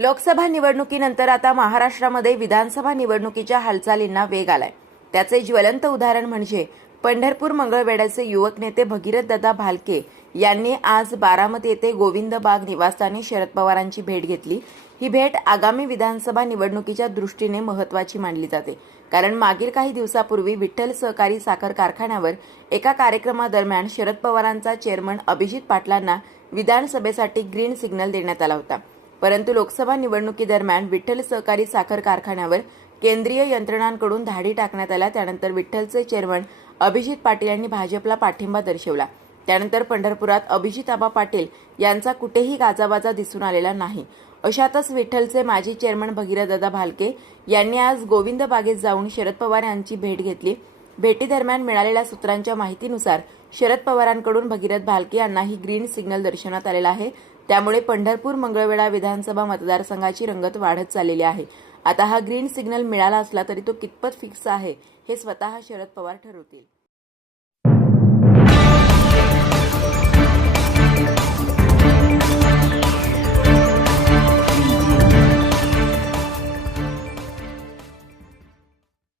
लोकसभा निवडणुकीनंतर आता महाराष्ट्रामध्ये विधानसभा निवडणुकीच्या हालचालींना वेग आलाय. त्याचे ज्वलंत उदाहरण म्हणजे पंढरपूर मंगळवेढ्याचे युवक नेते भगीरथ दादा भालके यांनी आज बारामती येथे गोविंद बाग निवासस्थानी शरद पवारांची भेट घेतली. ही भेट आगामी विधानसभा निवडणुकीच्या दृष्टीने महत्वाची मानली जाते. कारण मागील काही दिवसापूर्वी विठ्ठल सहकारी साखर कारखान्यावर एका कार्यक्रमादरम्यान शरद पवारांचा चेअरमन अभिजित पाटलांना विधानसभेसाठी ग्रीन सिग्नल देण्यात आला होता. परंतु लोकसभा निवडणुकीदरम्यान विठ्ठल सहकारी साखर कारखान्यावर केंद्रीय यंत्रणांकडून धाडी टाकण्यात आल्या त्यानंतर विठ्ठलचे चेअरमन अभिजित पाटील यांनी भाजपला पाठिंबा दर्शवला. त्यानंतर पंढरपुरात अभिजित आबा पाटील यांचा कुठेही गाजाबाजा दिसून आलेला नाही. अशातच विठ्ठलचे माजी चेअरमन भगीरथदादा भालके यांनी आज गोविंद बागेत जाऊन शरद पवार यांची भेट घेतली. भेटीदरम्यान मिळालेल्या सूत्रांच्या माहितीनुसार शरद पवारांकडून भगीरथ भालके यांनाही ग्रीन सिग्नल दर्शवण्यात आलेला आहे. त्यामुळे पंढरपूर मंगळवेढा विधानसभा मतदारसंघाची रंगत वाढत चाललेली आहे. आता हा ग्रीन सिग्नल मिळाला असला तरी तो कितपत फिक्स आहे हे स्वतः शरद पवार ठरवतील.